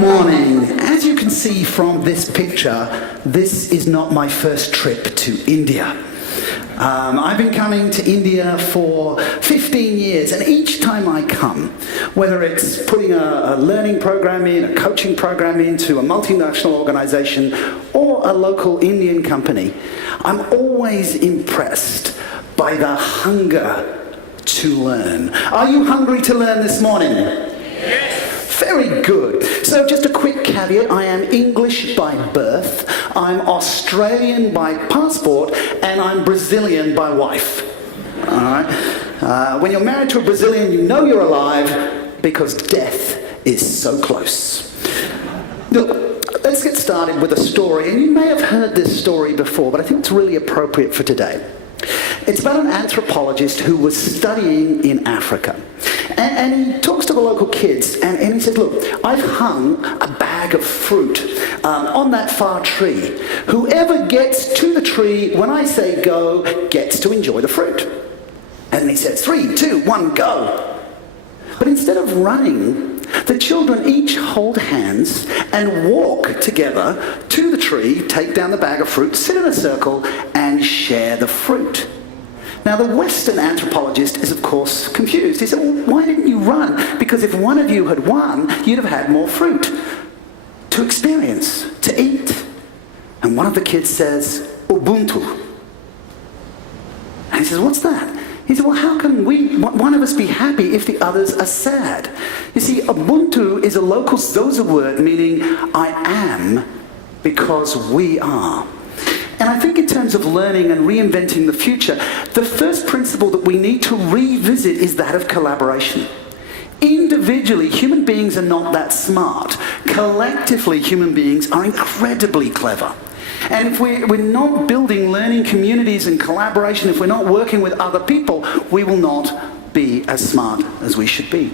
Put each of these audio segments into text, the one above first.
morning. As you can see from this picture, this is not my first trip to India. I've been coming to India for 15 years, and each time I come, whether it's putting a learning program in, a coaching program into a multinational organization, or a local Indian company, I'm always impressed by the hunger to learn. Are you hungry to learn this morning? Yes. Very good. So just a quick caveat, I am English by birth, I'm Australian by passport, and I'm Brazilian by wife. All right? When you're married to a Brazilian, you know you're alive because death is so close. Look, let's get started with a story, and you may have heard this story before, but I think it's really appropriate for today. It's about an anthropologist who was studying in Africa. And he talks to the local kids, and he said, look, I've hung a bag of fruit on that far tree. Whoever gets to the tree when I say go gets to enjoy the fruit. And he says, 3, 2, 1, go. But instead of running, the children each hold hands and walk together to the tree, take down the bag of fruit, sit in a circle, and share the fruit. Now, the Western anthropologist is, of course, confused. He said, well, why didn't you run? Because if one of you had won, you'd have had more fruit to experience, to eat. And one of the kids says, Ubuntu. And he says, what's that? He said, well, how can one of us be happy if the others are sad? You see, Ubuntu is a local Xhosa word meaning I am because we are. And I think in terms of learning and reinventing the future, the first principle that we need to revisit is that of collaboration. Individually, human beings are not that smart. Collectively, human beings are incredibly clever. And if we're not building learning communities and collaboration, if we're not working with other people, we will not be as smart as we should be.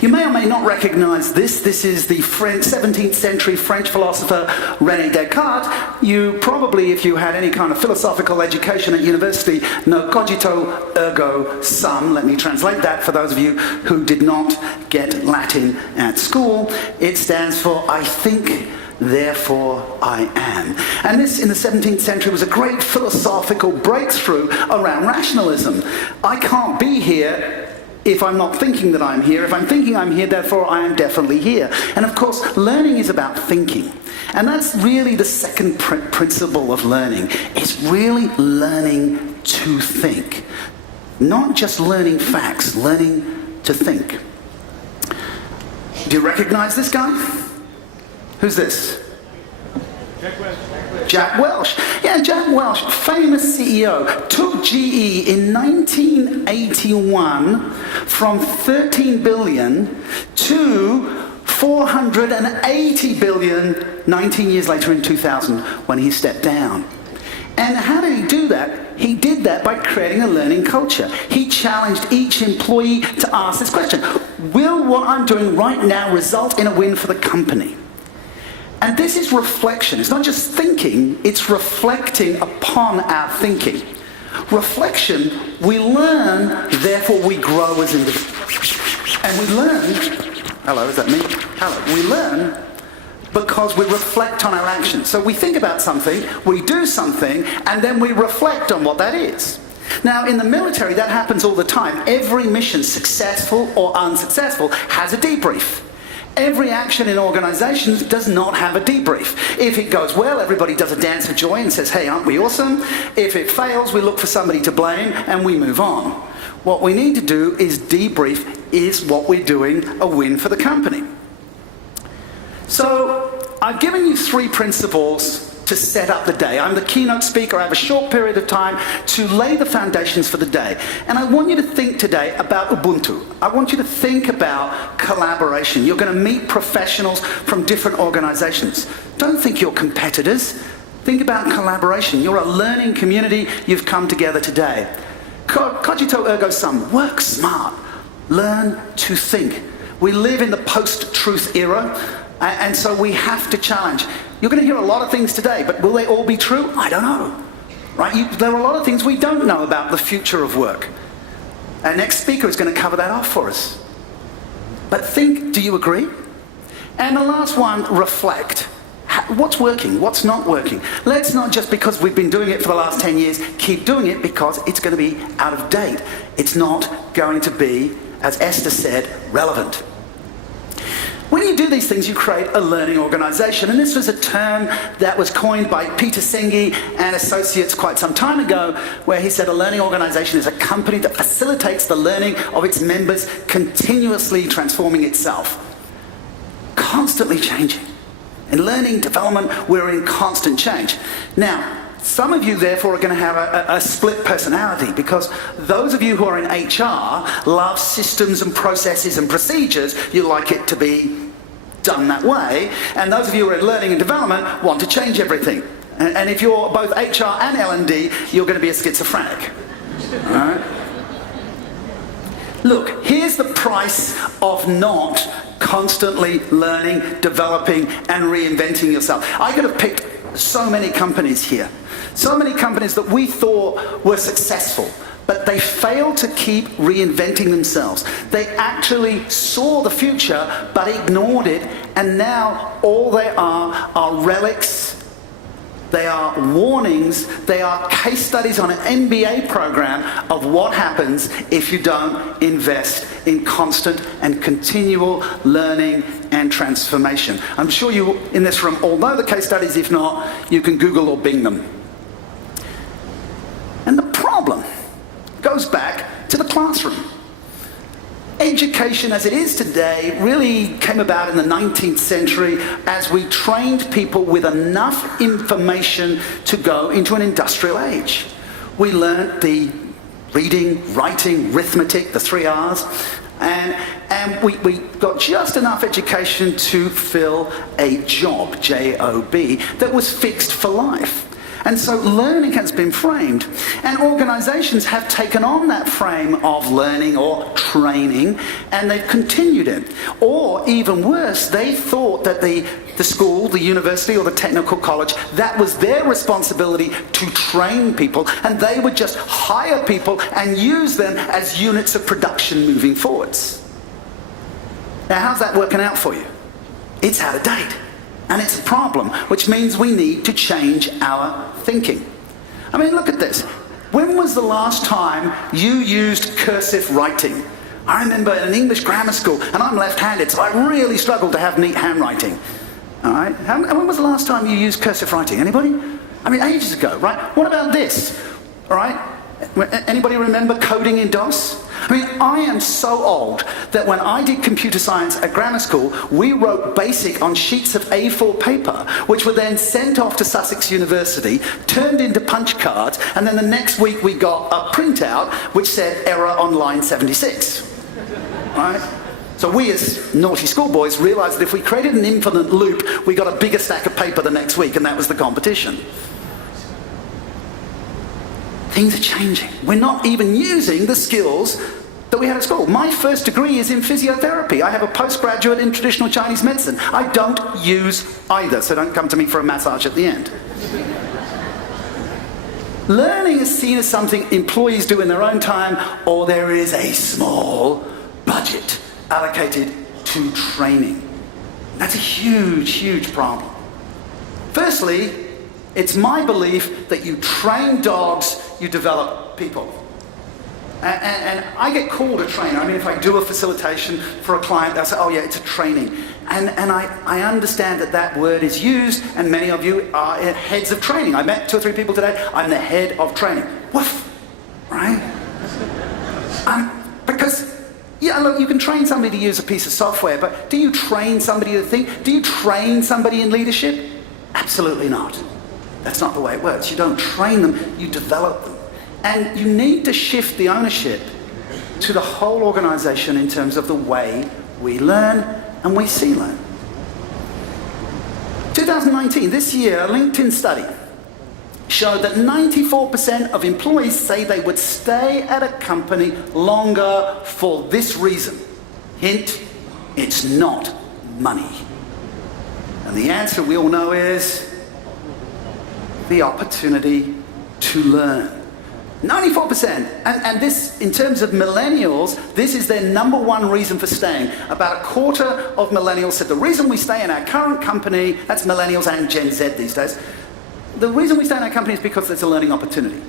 You may or may not recognize this. This is the 17th century French philosopher Rene Descartes. You probably, if you had any kind of philosophical education at university, know cogito ergo sum. Let me translate that for those of you who did not get Latin at school. It stands for I think, therefore I am. And this, in the 17th century, was a great philosophical breakthrough around rationalism. I can't be here if I'm not thinking that I'm here. If I'm thinking I'm here, therefore I am definitely here. And of course, learning is about thinking. And that's really the second principle of learning. It's really learning to think. Not just learning facts, learning to think. Do you recognize this guy? Who's this? Jack Welch. Yeah, Jack Welch, famous CEO, took GE in 1981 from 13 billion to 480 billion 19 years later in 2000 when he stepped down. And how did he do that? He did that by creating a learning culture. He challenged each employee to ask this question: will what I'm doing right now result in a win for the company? And this is reflection. It's not just thinking, it's reflecting upon our thinking. Reflection, we learn, therefore we grow as individuals. And we learn, hello, is that me? Hello. We learn because we reflect on our actions. So we think about something, we do something, and then we reflect on what that is. Now, in the military, that happens all the time. Every mission, successful or unsuccessful, has a debrief. Every action in organizations does not have a debrief. If it goes well, everybody does a dance for joy and says, hey, aren't we awesome? If it fails, we look for somebody to blame and we move on. What we need to do is debrief, is what we're doing a win for the company? So I've given you 3 principles to set up the day. I'm the keynote speaker. I have a short period of time to lay the foundations for the day. And I want you to think today about Ubuntu. I want you to think about collaboration. You're going to meet professionals from different organizations. Don't think you're competitors. Think about collaboration. You're a learning community. You've come together today. Cogito ergo sum. Work smart. Learn to think. We live in the post-truth era, and so we have to challenge. You're going to hear a lot of things today, but will they all be true? I don't know. Right? There are a lot of things we don't know about the future of work. Our next speaker is going to cover that off for us. But think, do you agree? And the last one, reflect. What's working? What's not working? Let's not just because we've been doing it for the last 10 years, keep doing it because it's going to be out of date. It's not going to be, as Esther said, relevant. When you do these things, you create a learning organization. And this was a term that was coined by Peter Senge and associates quite some time ago, where he said a learning organization is a company that facilitates the learning of its members, continuously transforming itself. Constantly changing. In learning, development, we're in constant change. Now, some of you, therefore, are going to have a split personality, because those of you who are in HR love systems and processes and procedures. You like it to be done that way. And those of you who are in learning and development want to change everything. And if you're both HR and L&D, you're going to be a schizophrenic. All right? Look, here's the price of not constantly learning, developing, and reinventing yourself. I could have picked so many companies here. So many companies that we thought were successful, but they failed to keep reinventing themselves. They actually saw the future, but ignored it, and now all they are relics. They are warnings, they are case studies on an MBA program of what happens if you don't invest in constant and continual learning and transformation. I'm sure you in this room all know the case studies. If not, you can Google or Bing them. And the problem goes back to the classroom. Education as it is today really came about in the 19th century as we trained people with enough information to go into an industrial age. We learned the reading, writing, arithmetic, the 3 R's, and we got just enough education to fill a job, J-O-B, that was fixed for life. And so learning has been framed, and organizations have taken on that frame of learning or training, and they've continued it. Or even worse, they thought that the school, the university, or the technical college, that was their responsibility to train people, and they would just hire people and use them as units of production moving forwards. Now, how's that working out for you? It's out of date. And it's a problem, which means we need to change our thinking. I mean, look at this. When was the last time you used cursive writing? I remember in an English grammar school, and I'm left-handed, so I really struggled to have neat handwriting. All right? When was the last time you used cursive writing? Anybody? I mean, ages ago, right? What about this? All right? Anybody remember coding in DOS? I mean, I am so old that when I did computer science at grammar school, we wrote BASIC on sheets of A4 paper, which were then sent off to Sussex University, turned into punch cards, and then the next week we got a printout which said error on line 76. Right? So we as naughty schoolboys realized that if we created an infinite loop, we got a bigger stack of paper the next week, and that was the competition. Things are changing. We're not even using the skills that we had at school. My first degree is in physiotherapy. I have a postgraduate in traditional Chinese medicine. I don't use either, so don't come to me for a massage at the end. Learning is seen as something employees do in their own time, or there is a small budget allocated to training. That's a huge, huge problem. Firstly, it's my belief that you train dogs, you develop people. And I get called a trainer. I mean, if I do a facilitation for a client, they'll say, oh yeah, it's a training. And I understand that that word is used, and many of you are heads of training. I met 2 or 3 people today. I'm the head of training. Woof, right? Because, yeah, look, you can train somebody to use a piece of software, but do you train somebody to think? Do you train somebody in leadership? Absolutely not. That's not the way it works. You don't train them, you develop them. And you need to shift the ownership to the whole organization in terms of the way we learn and we see learn. 2019, this year, a LinkedIn study showed that 94% of employees say they would stay at a company longer for this reason. Hint, it's not money. And the answer we all know is the opportunity to learn. 94%. And this, in terms of millennials, this is their number one reason for staying. About a quarter of millennials said the reason we stay in our current company, that's millennials and Gen Z these days, the reason we stay in our company is because there's a learning opportunity.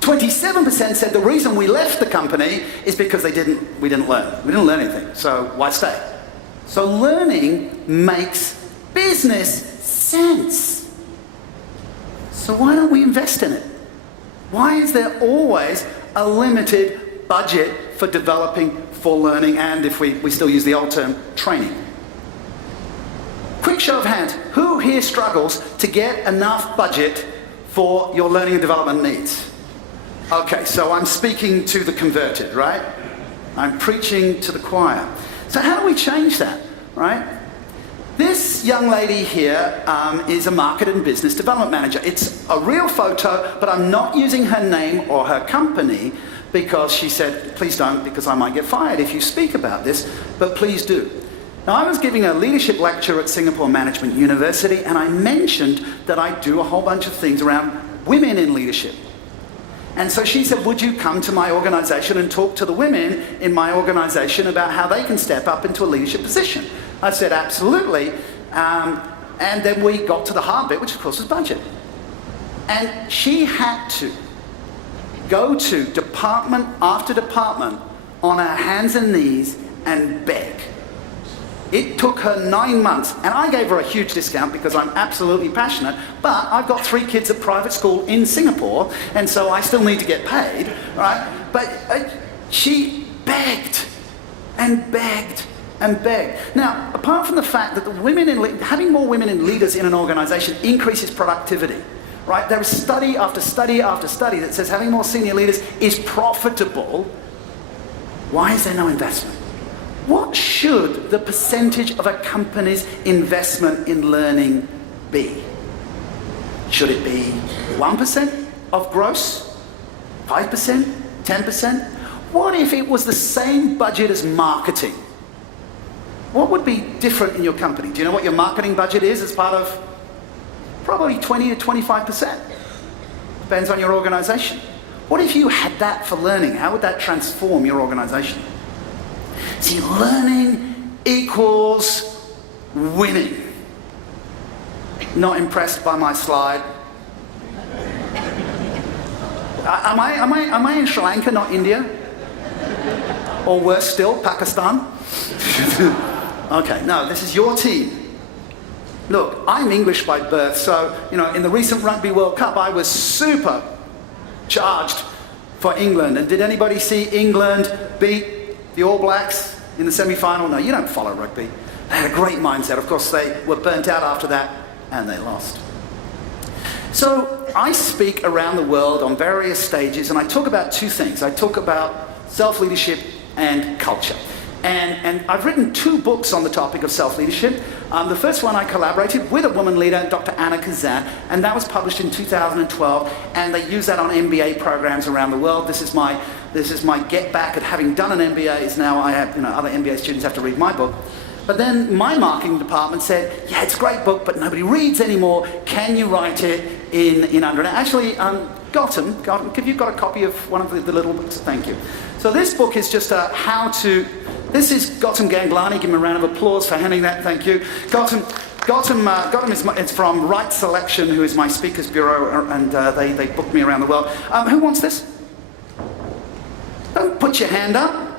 27% said the reason we left the company is because we didn't learn. We didn't learn anything, so why stay? So learning makes business sense. So why don't we invest in it? Why is there always a limited budget for developing, for learning, and if we still use the old term, training? Quick show of hands, who here struggles to get enough budget for your learning and development needs? Okay, so I'm speaking to the converted, right? I'm preaching to the choir. So how do we change that, right? This young lady here is a market and business development manager. It's a real photo, but I'm not using her name or her company because she said, please don't, because I might get fired if you speak about this, but please do. Now, I was giving a leadership lecture at Singapore Management University, and I mentioned that I do a whole bunch of things around women in leadership. And so she said, would you come to my organization and talk to the women in my organization about how they can step up into a leadership position? I said, absolutely. And then we got to the hard bit, which of course was budget. And she had to go to department after department on her hands and knees and beg. It took her 9 months, and I gave her a huge discount because I'm absolutely passionate, but I've got 3 kids at private school in Singapore, and so I still need to get paid, right? But she begged and begged and begged. Now, apart from the fact that having more women in leaders in an organization increases productivity, right? There is study after study after study that says having more senior leaders is profitable. Why is there no investment? What should the percentage of a company's investment in learning be? Should it be 1% of gross? 5%? 10%? What if it was the same budget as marketing? What would be different in your company? Do you know what your marketing budget is as part of? Probably 20 to 25%. Depends on your organization. What if you had that for learning? How would that transform your organization? See, learning equals winning. Not impressed by my slide? Am I in Sri Lanka, not India? Or worse still, Pakistan? Okay, no, this is your team. Look, I'm English by birth, so, in the recent Rugby World Cup, I was super charged for England. And did anybody see England beat the All Blacks in the semi-final? No, you don't follow rugby. They had a great mindset. Of course, they were burnt out after that, and they lost. So I speak around the world on various stages, and I talk about 2 things. I talk about self-leadership and culture. And I've written 2 books on the topic of self-leadership. The first one I collaborated with a woman leader, Dr. Anna Kazan, and that was published in 2012, and they use that on MBA programs around the world. This is my get back at having done an MBA, is now I have, other MBA students have to read my book. But then my marketing department said, yeah, it's a great book, but nobody reads anymore. Can you write it in under an hour? Actually, Gotham, have you got a copy of one of the little books? Thank you. So this book is just this is Gautam Ganglani. Give him a round of applause for handing that. Thank you. Gautam is from Right Selection, who is my speakers bureau, and they booked me around the world. Who wants this? Don't put your hand up.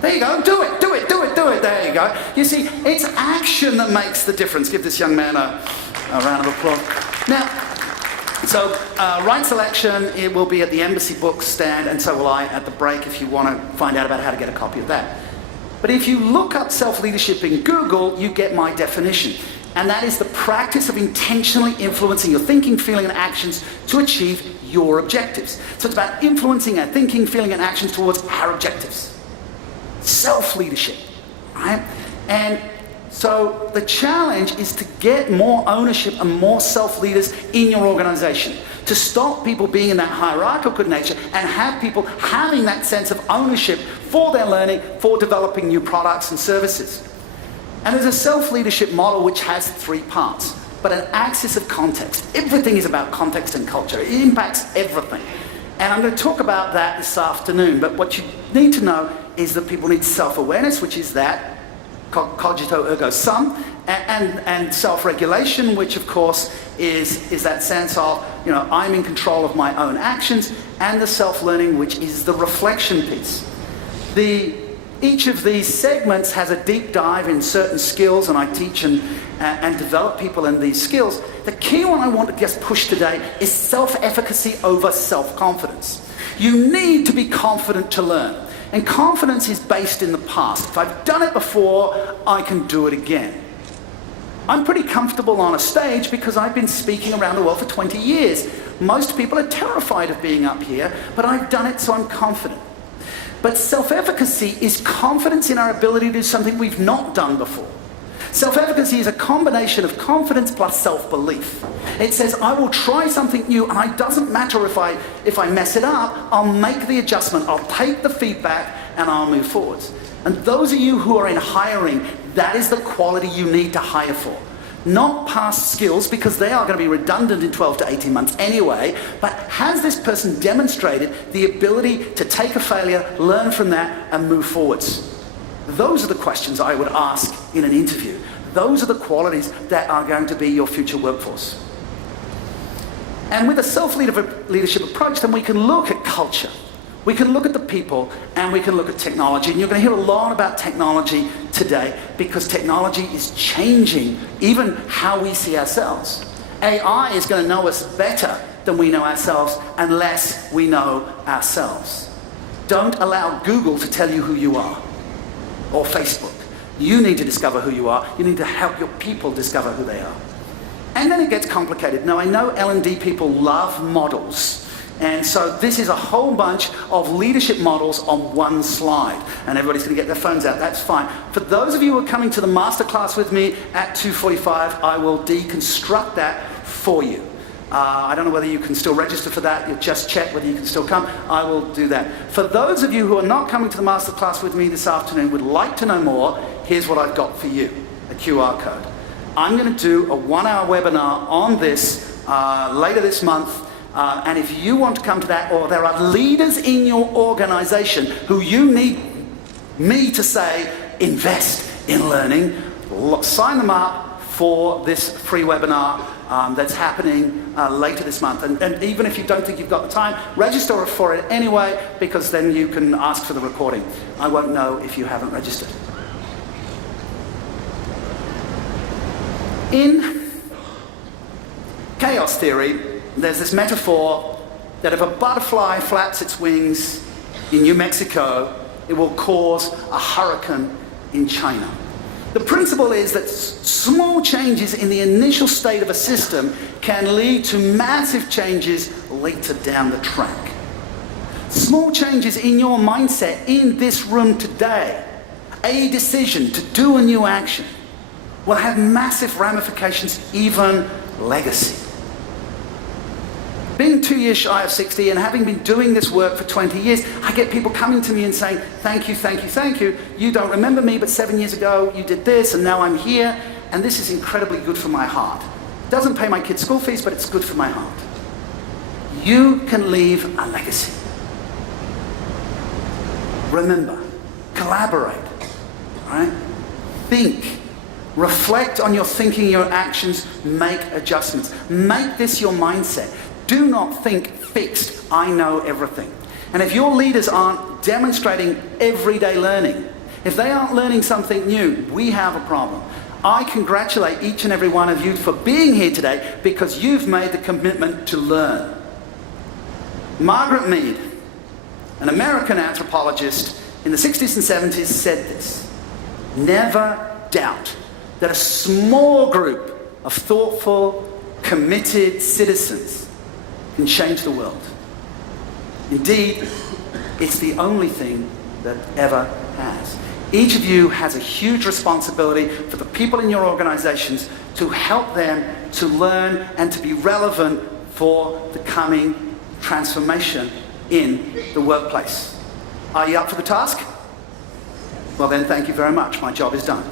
There you go. Do it. There you go. You see, it's action that makes the difference. Give this young man a round of applause. Now, so Right Selection, it will be at the Embassy Books stand, and so will I at the break if you want to find out about how to get a copy of that. But if you look up self-leadership in Google, you get my definition. And that is the practice of intentionally influencing your thinking, feeling, and actions to achieve your objectives. So it's about influencing our thinking, feeling, and actions towards our objectives. Self-leadership, right? And so the challenge is to get more ownership and more self-leaders in your organization, to stop people being in that hierarchical nature and have people having that sense of ownership for their learning, for developing new products and services. And there's a self-leadership model which has 3 parts, but an axis of context. Everything is about context and culture. It impacts everything. And I'm going to talk about that this afternoon. But what you need to know is that people need self-awareness, which is that, cogito ergo sum, and self-regulation, which of course is that sense of, I'm in control of my own actions, and the self-learning, which is the reflection piece. Each of these segments has a deep dive in certain skills, and I teach and develop people in these skills. The key one I want to just push today is self-efficacy over self-confidence. You need to be confident to learn. And confidence is based in the past. If I've done it before, I can do it again. I'm pretty comfortable on a stage because I've been speaking around the world for 20 years. Most people are terrified of being up here, but I've done it, so I'm confident. But self-efficacy is confidence in our ability to do something we've not done before. Self-efficacy is a combination of confidence plus self-belief. It says, I will try something new, and it doesn't matter if I mess it up, I'll make the adjustment, I'll take the feedback, and I'll move forwards. And those of you who are in hiring, that is the quality you need to hire for. Not past skills, because they are going to be redundant in 12 to 18 months anyway, but has this person demonstrated the ability to take a failure, learn from that, and move forwards? Those are the questions I would ask in an interview. Those are the qualities that are going to be your future workforce. And with a self-leadership approach, then we can look at culture. We can look at the people, and we can look at technology. And you're going to hear a lot about technology today, because technology is changing even how we see ourselves. AI is going to know us better than we know ourselves unless we know ourselves. Don't allow Google to tell you who you are, or Facebook. You need to discover who you are. You need to help your people discover who they are. And then it gets complicated. Now, I know L&D people love models. And so this is a whole bunch of leadership models on one slide. And everybody's going to get their phones out. That's fine. For those of you who are coming to the masterclass with me at 2:45, I will deconstruct that for you. I don't know whether you can still register for that. You'll just check whether you can still come. I will do that. For those of you who are not coming to the masterclass with me this afternoon, would like to know more, here's what I've got for you, a QR code. I'm going to do a 1-hour webinar on this later this month. And if you want to come to that, or there are leaders in your organization who you need me to say, invest in learning, sign them up for this free webinar that's happening later this month. And even if you don't think you've got the time, register for it anyway, because then you can ask for the recording. I won't know if you haven't registered. In chaos theory, there's this metaphor that if a butterfly flaps its wings in New Mexico, it will cause a hurricane in China. The principle is that small changes in the initial state of a system can lead to massive changes later down the track. Small changes in your mindset in this room today, a decision to do a new action, will have massive ramifications, even legacy. Being 2 years shy of 60 and having been doing this work for 20 years, I get people coming to me and saying, thank you, thank you, thank you. You don't remember me, but 7 years ago you did this, and now I'm here, and this is incredibly good for my heart. It doesn't pay my kids' school fees, but it's good for my heart. You can leave a legacy. Remember, collaborate, right? Think. Reflect on your thinking, your actions, make adjustments. Make this your mindset. Do not think fixed, I know everything. And if your leaders aren't demonstrating everyday learning, if they aren't learning something new, we have a problem. I congratulate each and every one of you for being here today, because you've made the commitment to learn. Margaret Mead, an American anthropologist in the 60s and 70s, said this: never doubt that a small group of thoughtful, committed citizens can change the world. Indeed, it's the only thing that ever has. Each of you has a huge responsibility for the people in your organizations to help them to learn and to be relevant for the coming transformation in the workplace. Are you up for the task? Well then, thank you very much. My job is done.